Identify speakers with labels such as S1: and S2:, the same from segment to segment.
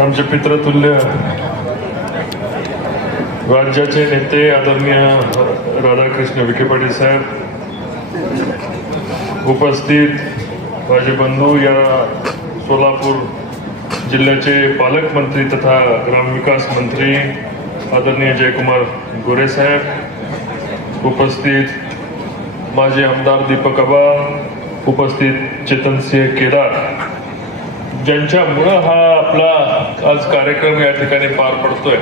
S1: आमचे पित्रतुल्य राज्याचे नेते आदरणीय राधाकृष्ण विखे पाटील साहेब उपस्थित माझे बंधू या सोलापूर जिल्ह्याचे पालकमंत्री तथा ग्रामविकास मंत्री आदरणीय जयकुमार गोरे साहेब उपस्थित माजी आमदार दीपक आबा उपस्थित चेतनसिंह केदार ज्यांच्यामुळं हा आपला आज कार्यक्रम या ठिकाणी पार पडतोय.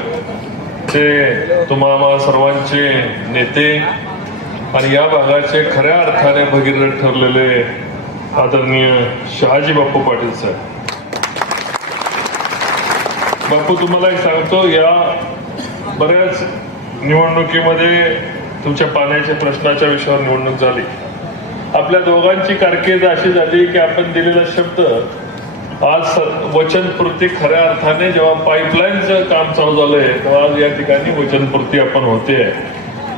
S1: ते तुम्हाला सर्वांचे नेते आणि या भागाचे खऱ्या अर्थाने भगीरथ ठरलेले आदरणीय शहाजी बापू पाटील साहेब. बापू तुम्हाला एक सांगतो या बऱ्याच निवडणुकीमध्ये तुमच्या पाण्याच्या प्रश्नाच्या विषयावर निवडणूक झाली. आपल्या दोघांची कारकीर्द अशी झाली की आपण दिलेला शब्द आज वचनपूर्ती खऱ्या अर्थाने जेव्हा पाईपलाईनचं काम चालू झालंय तेव्हा आज या ठिकाणी वचनपूर्ती आपण होते.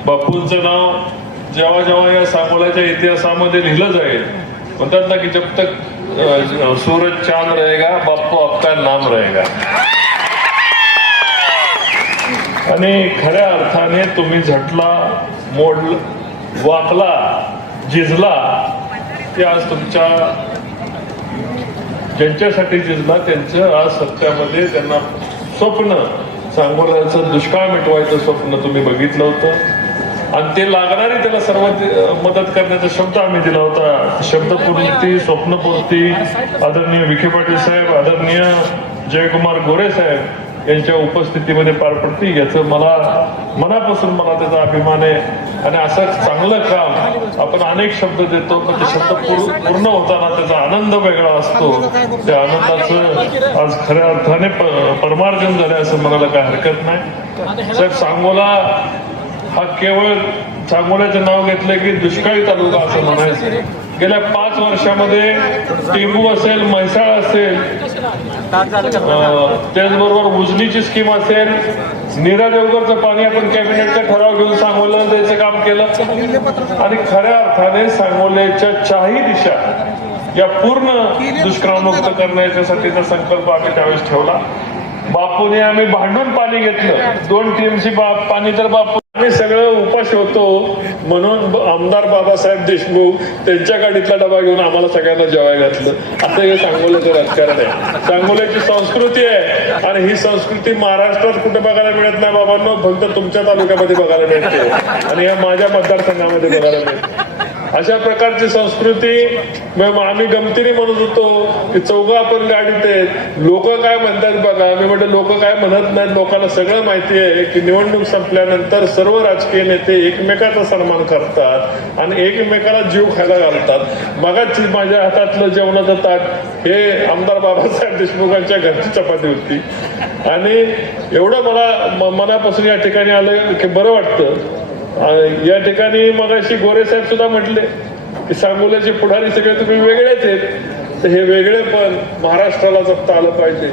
S1: बापूंचं नाव जेव्हा जेव्हा या सांगोल्याच्या इतिहासामध्ये लिहिलं जाईल म्हणतात ना की जब तक सूरज चांद रहेगा बापू आपका नाम रहेगा. आणि खऱ्या अर्थाने तुम्ही झटला मोड वाकला झिजला ते आज तुमच्या ज्यांच्यासाठी झिजला त्यांचं आज सत्यामध्ये त्यांना स्वप्न सांगोल्याचं दुष्काळ मिटवायचं स्वप्न तुम्ही बघितलं होतं. आणि ते लागणारी त्याला सर्व मदत करण्याचा शब्द आम्ही दिला होता. शब्दपूर्ती स्वप्नपूर्ती. आदरणीय विखे पाटील साहेब आदरणीय जयकुमार गोरे साहेब यांच्या उपस्थितीमध्ये पार पडते याचं मला मनापासून मला त्याचा अभिमान आहे. आणि असं चांगलं काम आपण अनेक शब्द देतो पण ते शब्द पूर्ण होताना त्याचा आनंद वेगळा असतो. त्या आनंदाचं आज खऱ्या अर्थाने परमार्जन झालं असं म्हणायला काय हरकत नाही. साहेब सांगोला हा केवळ सांगोल्याचं नाव घेतलं की दुष्काळी तालुका असं म्हणायचं. गेल्या पाच वर्षामध्ये टेंबू असेल म्हैसाळ असेल हो. त्याचबरोबर उजनीची स्कीम असेल नीरा देवगरचं पाणी आपण कॅबिनेटचा ठराव घेऊन सांगोला द्यायचं काम केलं. आणि खऱ्या अर्थाने सांगोल्याच्या चाही दिशा या पूर्ण दुष्काळमुक्त करण्याच्यासाठीचा संकल्प आम्ही त्यावेळेस ठेवला. बापूने आम्ही भांडून पाणी घेतलं. दोन टीएमसी पाणी तर बापू आम्ही सगळं उपास होतो. म्हणून आमदार बाबासाहेब देशमुख त्यांच्या गाडीतला डबा घेऊन आम्हाला सगळ्यांना जेवायला घातलं. असं हे सांगोल्याचं राजकारण आहे. सांगोल्याची संस्कृती आहे. आणि ही संस्कृती महाराष्ट्रात कुठे बघायला मिळत नाही बाबांना फक्त तुमच्या तालुक्यामध्ये बघायला मिळते. आणि या माझ्या मतदारसंघामध्ये बघायला मिळते. अशा प्रकारची संस्कृती मग आम्ही गमतीने म्हणत होतो की चौघं आपण गाडीत आहेत. लोक काय म्हणतात बघा? मी म्हटलं लोक काय म्हणत नाहीत? लोकांना सगळं माहिती आहे की निवडणूक संपल्यानंतर सर्व राजकीय नेते एकमेकाचा सन्मान करतात आणि एकमेकाला जीव खायला घालतात. मगाची माझ्या हातातलं जेवणाचं ताट हे आमदार बाबासाहेब देशमुखांच्या घरची चपाती होती. आणि एवढं मला म- मनापासून या ठिकाणी आलं की बरं वाटतं. या ठिकाणी मगाशी गोरे साहेब सुद्धा म्हटले की सांगोल्याचे पुढारी सगळे तुम्ही वेगळेच आहेत. तर हे वेगळे पण महाराष्ट्राला जपता आलं पाहिजे.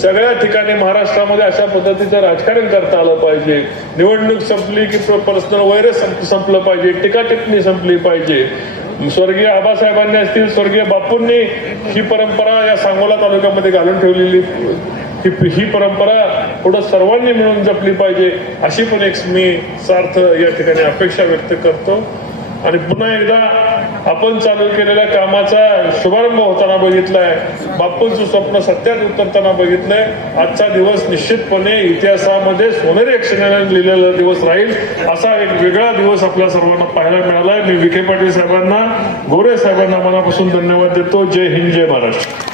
S1: सगळ्या ठिकाणी महाराष्ट्रामध्ये अशा पद्धतीचं राजकारण करता आलं पाहिजे. निवडणूक संपली की पर्सनल वैर संपलं पाहिजे. टीका टिप्पणी संपली पाहिजे. स्वर्गीय आबासाहेबांनी असतील स्वर्गीय बापूंनी ही परंपरा या सांगोला तालुक्यामध्ये घालून ठेवलेली. ही ही परंपरा पुढे सर्वांनी मिळून जपली पाहिजे अशी पण एक मी सार्थ या ठिकाणी अपेक्षा व्यक्त करतो. आणि पुन्हा एकदा आपण चालू केलेल्या कामाचा शुभारंभ होताना बघितलाय. बापूंचं स्वप्न सत्यात उतरताना बघितलंय. आजचा दिवस निश्चितपणे इतिहासामध्ये सोनेरी अक्षराने लिहिलेला दिवस राहील असा एक वेगळा दिवस आपल्या सर्वांना पाहायला मिळालाय. मी विखे पाटील साहेबांना गोरे साहेबांना मनापासून धन्यवाद देतो. जय हिंद जय महाराष्ट्र.